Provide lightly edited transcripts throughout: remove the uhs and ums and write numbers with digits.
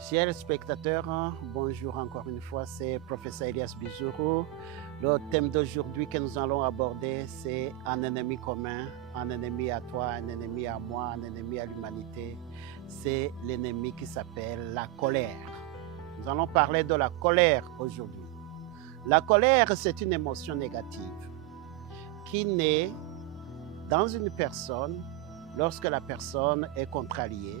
Chers spectateurs, bonjour encore une fois, c'est Professeur Elias Bizourou. Le thème d'aujourd'hui que nous allons aborder, c'est un ennemi commun, un ennemi à toi, un ennemi à moi, un ennemi à l'humanité. C'est l'ennemi qui s'appelle la colère. Nous allons parler de la colère aujourd'hui. La colère, c'est une émotion négative qui naît dans une personne lorsque la personne est contrariée,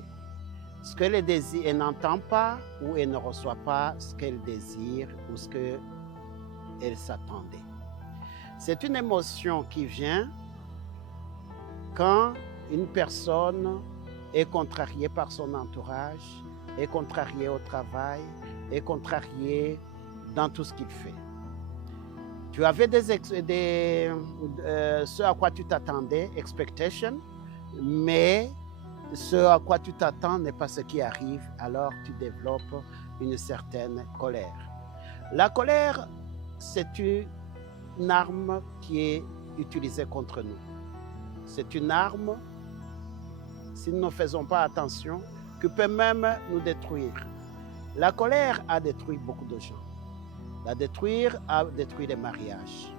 ce qu'elle désire, elle n'entend pas ou elle ne reçoit pas ce qu'elle désire ou ce qu'elle s'attendait. C'est une émotion qui vient quand une personne est contrariée par son entourage, est contrariée au travail, est contrariée dans tout ce qu'il fait. Tu avais ce à quoi tu t'attendais, expectation, mais ce à quoi tu t'attends n'est pas ce qui arrive, alors tu développes une certaine colère. La colère, c'est une arme qui est utilisée contre nous. C'est une arme, si nous ne faisons pas attention, qui peut même nous détruire. La colère a détruit beaucoup de gens. La détruire a détruit les mariages.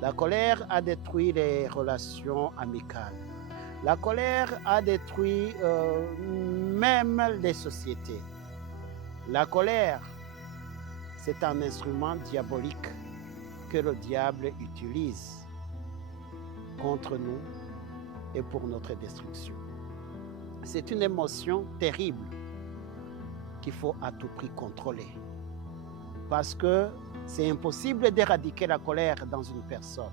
La colère a détruit les relations amicales. La colère a détruit même les sociétés. La colère, c'est un instrument diabolique que le diable utilise contre nous et pour notre destruction. C'est une émotion terrible qu'il faut à tout prix contrôler. Parce que c'est impossible d'éradiquer la colère dans une personne,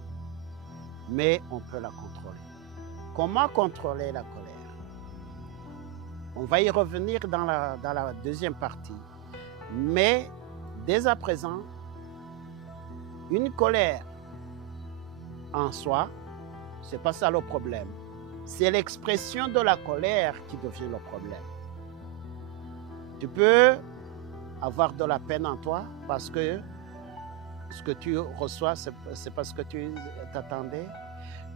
mais on peut la contrôler. Comment contrôler la colère? On va y revenir dans la deuxième partie. Mais dès à présent, une colère en soi, ce n'est pas ça le problème. C'est l'expression de la colère qui devient le problème. Tu peux avoir de la peine en toi parce que ce que tu reçois, ce n'est pas ce que tu t'attendais.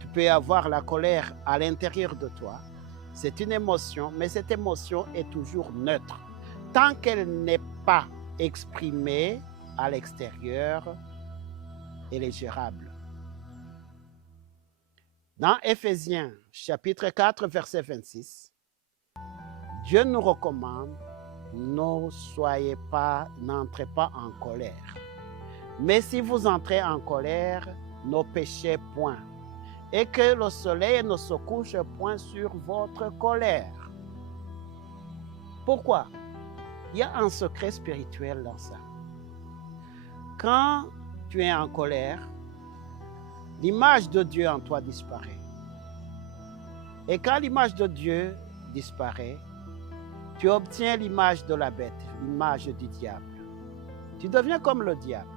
Tu peux avoir la colère à l'intérieur de toi. C'est une émotion, mais cette émotion est toujours neutre. Tant qu'elle n'est pas exprimée à l'extérieur, elle est gérable. Dans Éphésiens, chapitre 4, verset 26, Dieu nous recommande, n'entrez pas en colère. Mais si vous entrez en colère, ne péchez point. Et que le soleil ne se couche point sur votre colère. Pourquoi? Il y a un secret spirituel dans ça. Quand tu es en colère, l'image de Dieu en toi disparaît. Et quand l'image de Dieu disparaît, tu obtiens l'image de la bête, l'image du diable. Tu deviens comme le diable.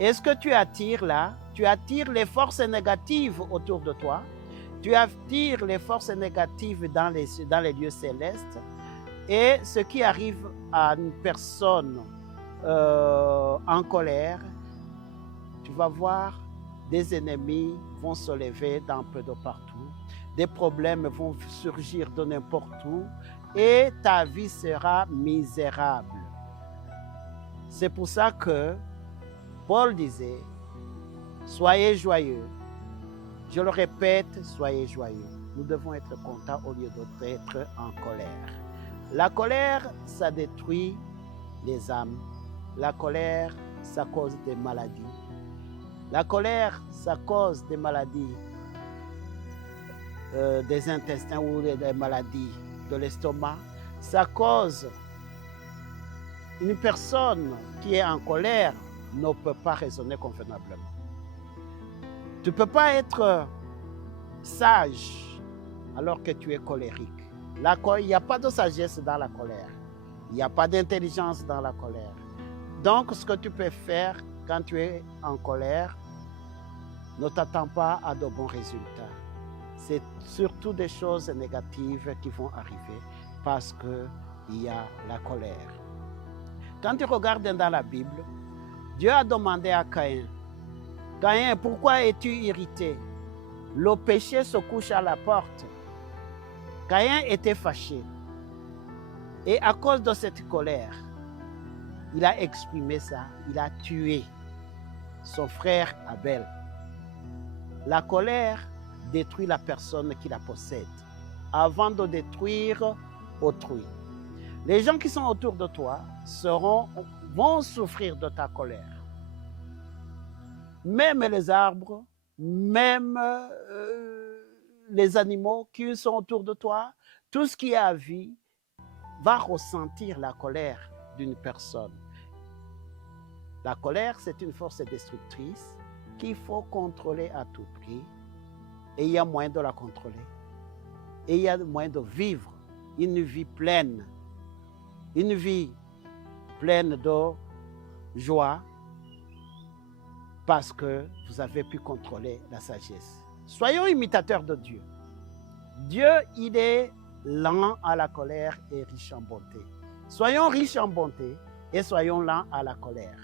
Et ce que tu attires là, tu attires les forces négatives autour de toi, tu attires les forces négatives dans les lieux célestes, et ce qui arrive à une personne en colère, tu vas voir des ennemis vont se lever d'un peu de partout, des problèmes vont surgir de n'importe où, et ta vie sera misérable. C'est pour ça que Paul disait, soyez joyeux. Je le répète, soyez joyeux. Nous devons être contents au lieu d'être en colère. La colère, ça détruit les âmes. La colère, ça cause des maladies. La colère, ça cause des maladies des intestins ou des maladies de l'estomac. Ça cause une personne qui est en colère ne peut pas raisonner convenablement. Tu ne peux pas être sage alors que tu es colérique. Il n'y a pas de sagesse dans la colère. Il n'y a pas d'intelligence dans la colère. Donc, ce que tu peux faire quand tu es en colère, ne t'attends pas à de bons résultats. C'est surtout des choses négatives qui vont arriver parce qu'il y a la colère. Quand tu regardes dans la Bible, Dieu a demandé à Caïn, Caïn, pourquoi es-tu irrité? Le péché se couche à la porte. Caïn était fâché. Et à cause de cette colère, il a exprimé ça, il a tué son frère Abel. La colère détruit la personne qui la possède avant de détruire autrui. Les gens qui sont autour de toi vont souffrir de ta colère. Même les arbres, même les animaux qui sont autour de toi, tout ce qui a vie va ressentir la colère d'une personne. La colère, c'est une force destructrice qu'il faut contrôler à tout prix. Et il y a moyen de la contrôler. Et il y a moyen de vivre une vie pleine. Une vie pleine de joie parce que vous avez pu contrôler la sagesse. Soyons imitateurs de Dieu. Dieu, il est lent à la colère et riche en bonté. Soyons riches en bonté et soyons lents à la colère.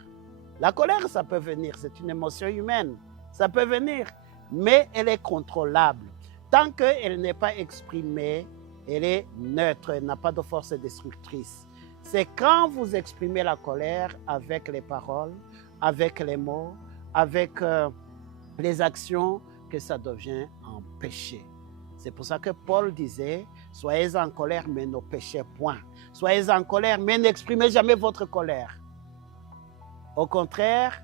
La colère, ça peut venir, c'est une émotion humaine. Ça peut venir, mais elle est contrôlable. Tant qu'elle n'est pas exprimée, elle est neutre, elle n'a pas de force destructrice. C'est quand vous exprimez la colère avec les paroles, avec les mots, avec les actions, que ça devient un péché. C'est pour ça que Paul disait, soyez en colère, mais ne péchez point. Soyez en colère, mais n'exprimez jamais votre colère. Au contraire,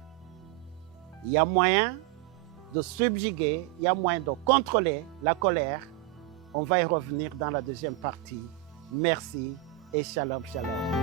il y a moyen de subjuguer, il y a moyen de contrôler la colère. On va y revenir dans la deuxième partie. Merci et shalom, shalom.